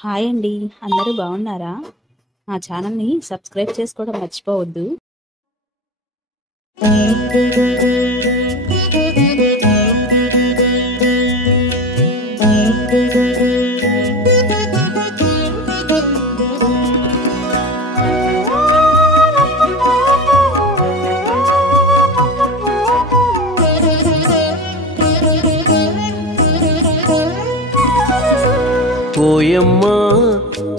Hi అండి. అందరూ బాగున్నారా? మా ఛానల్‌ని సబ్స్క్రైబ్ చేసుకోవడం మర్చిపోవద్దు. ఓయమ్మా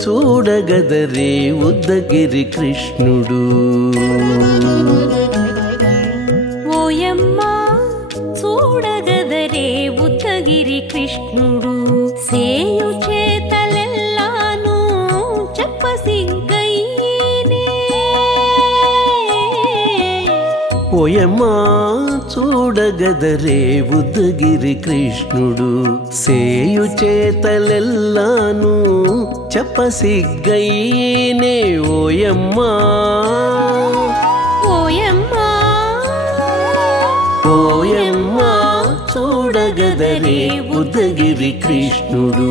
చూడగదరే ఉద్దగిరి కృష్ణుడు. ఓయమ్మా చూడగదరే ఉద్దగిరి కృష్ణుడు. సేయు చేతలెల్లాను చెప్పసిగ్గైనే. ఓయమ్మా చూడగదరే ఉద్దగిరి కృష్ణుడు. సేయు చేతలెల్లాను చెప్పసిగ్గైనే. ఓయమ్మా ఓయమ్మా ఓయమ్మా చూడగదరే ఉద్దగిరి కృష్ణుడు.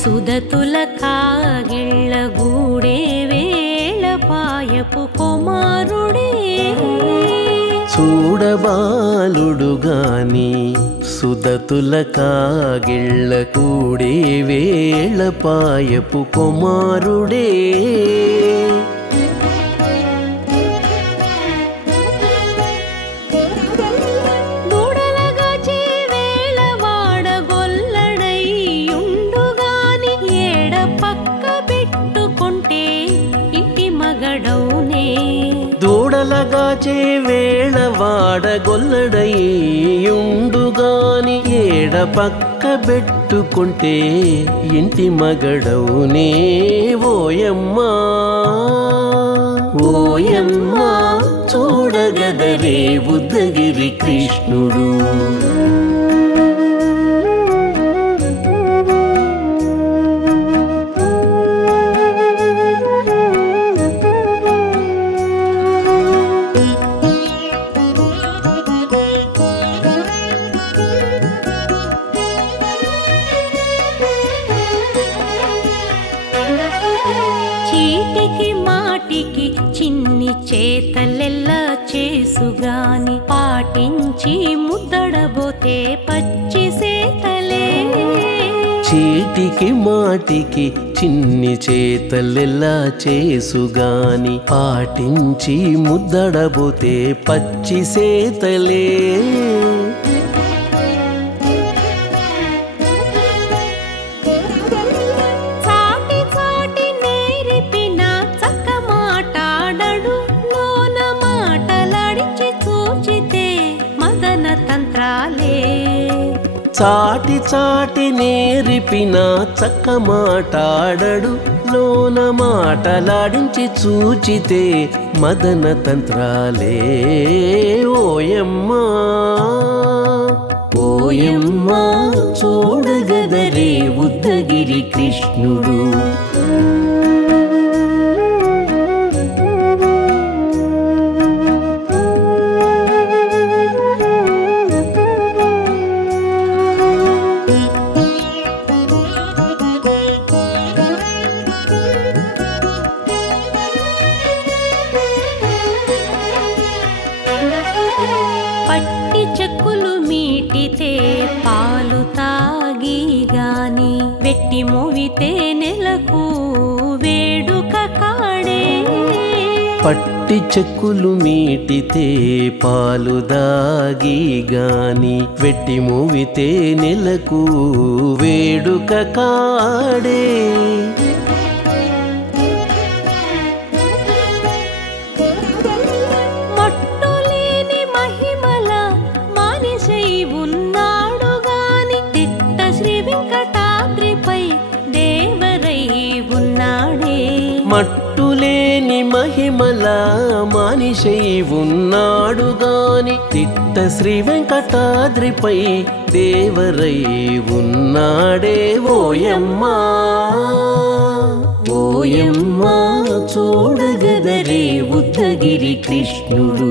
సుదతుల కాగిళ్ళ గూడే వేళ పాయపు కుమారుడే. చూడబాలుడు గాని సుదతుల కాగిళ్ళ కూడే వేళ పాయపు కుమారుడే. దూడలగాచే వేళ వాడగొల్లడయ్యుండుగాని ఏడ పక్క పెట్టుకుంటే ఇంటి మగడవునే. ఓయమ్మా ఓయమ్మా చూడగదరే ఉద్దగిరి కృష్ణుడు. చీటికి మాటికి చిన్ని చేతలెల్లా చేసుగాని పాటించి ముద్దడబోతే పచ్చి సేతలే. చీటికి మాటికి చిన్ని చేతలెల్లా చేసుగాని పాటించి ముద్దడబోతే పచ్చి సేతలే. చాటి చాటి నేరిపిన చక్క మాటాడడు లోన మాటలాడించి చూచితే మదన తంత్రాలే. ఓయమ్మా ఓయమ్మా చూడగదరే ఉద్దగిరి కృష్ణుడు. పట్టి చెక్కులు మీటితే పాలు తాగి గాని వెట్టి మోవితే నెలకు వేడుక కాడే. పట్టి చెక్కులు మీటితే పాలు దాగి గాని వెట్టి మూవితే నెలకు వేడుక కాడే. మట్టులేని మహిమ ప్రేమల మనిషై ఉన్నాడు గాని తిట్ట శ్రీ వెంకటాద్రిపై దేవరై ఉన్నాడే ఓయమ్మా ఓయమ్మా చూడగదరే ఉద్దగిరి కృష్ణుడు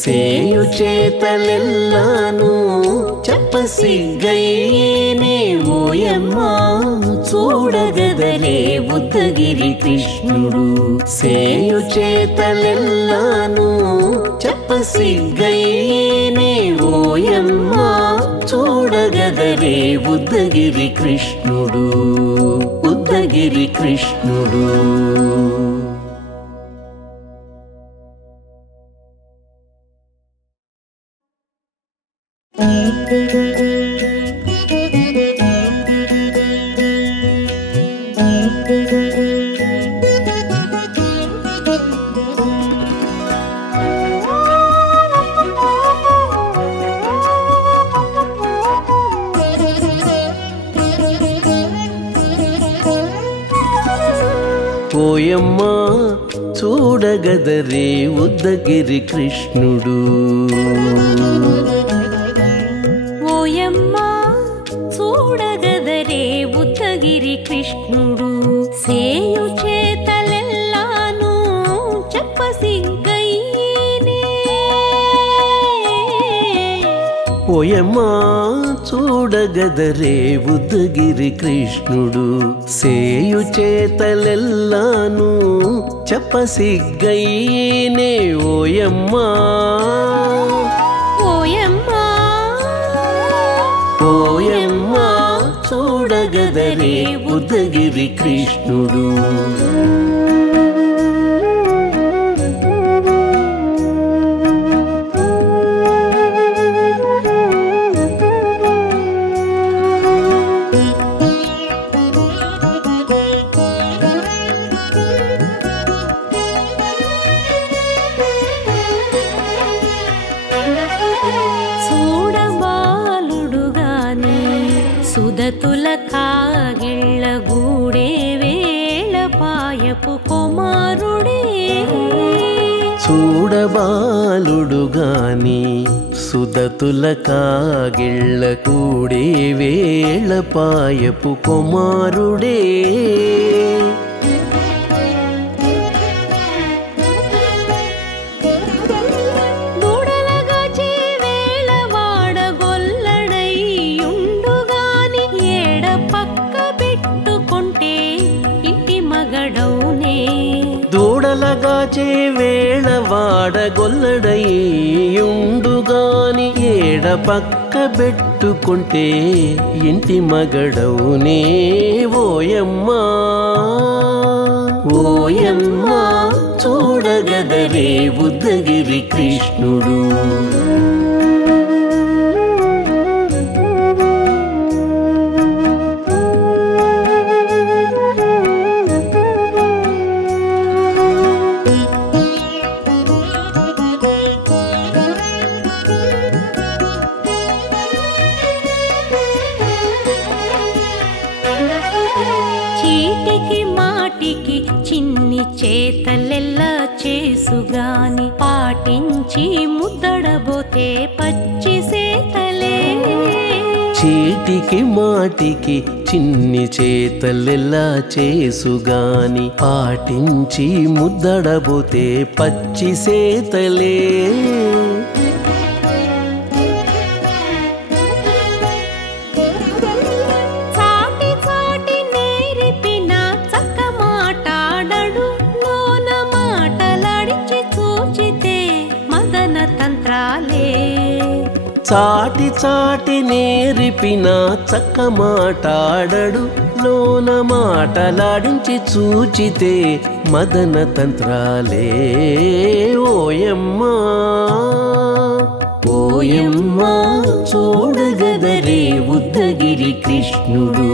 సేయు చేతలెల్లాను చెప్పసిగ్గయ్యేనే ఓయమ్మా చూడగదరే ఉద్దగిరి కృష్ణుడు సేయు చేతలెల్లాను చెప్పసిగ్గయ్యేనే ఓయమ్మా చూడగదరే ఉద్దగిరి కృష్ణుడు ఉద్దగిరి కృష్ణుడు. ఓయమ్మా చూడగదరే ఉద్దగిరి కృష్ణుడు ఓయమ్మా చూడగదరే ఉద్దగిరి కృష్ణుడు సేయు చేతలెల్లాను చెప్పసిగ్గయ్యేనే ఓయమ్మా చూడగదరే ఉద్దగిరి కృష్ణుడు సేయు చేతలెల్లాను చెప్పసిగ్గయ్యేనే ఓయమ్మా ఓయమ్మా ఓయమ్మా చూడగదరే ఉద్దగిరి కృష్ణుడు. సుదతుల కాగిళ్ళ గూడే వేళ పాయపు కుమారుడే చూడబాలుడు గాని సుదతుల కాగిళ్ళ కూడే వేళ పాయపు కుమారుడే దూడలగాచే వేళ వాడగొల్లడయ్యుండుగాని ఏడ పక్క పెట్టుకుంటే ఇంటి మగడవునే ఓయమ్మా ఓయమ్మా చూడగదరే ఉద్దగిరి కృష్ణుడు. చిన్ని చేతలెల్లా చేసుగాని పాటించి ముద్దడబోతే పచ్చి సేతలే చీటికి మాటికి చిన్ని చేతలెల్లా చేసుగాని పాటించి ముద్దడబోతే పచ్చి సేతలే చాటి చాటి నేరిపిన చక్క మాటాడడు లోన మాటలాడించి చూచితే మదన తంత్రాలే ఓయమ్మా ఓయమ్మా చూడగదరే ఉద్దగిరి కృష్ణుడు.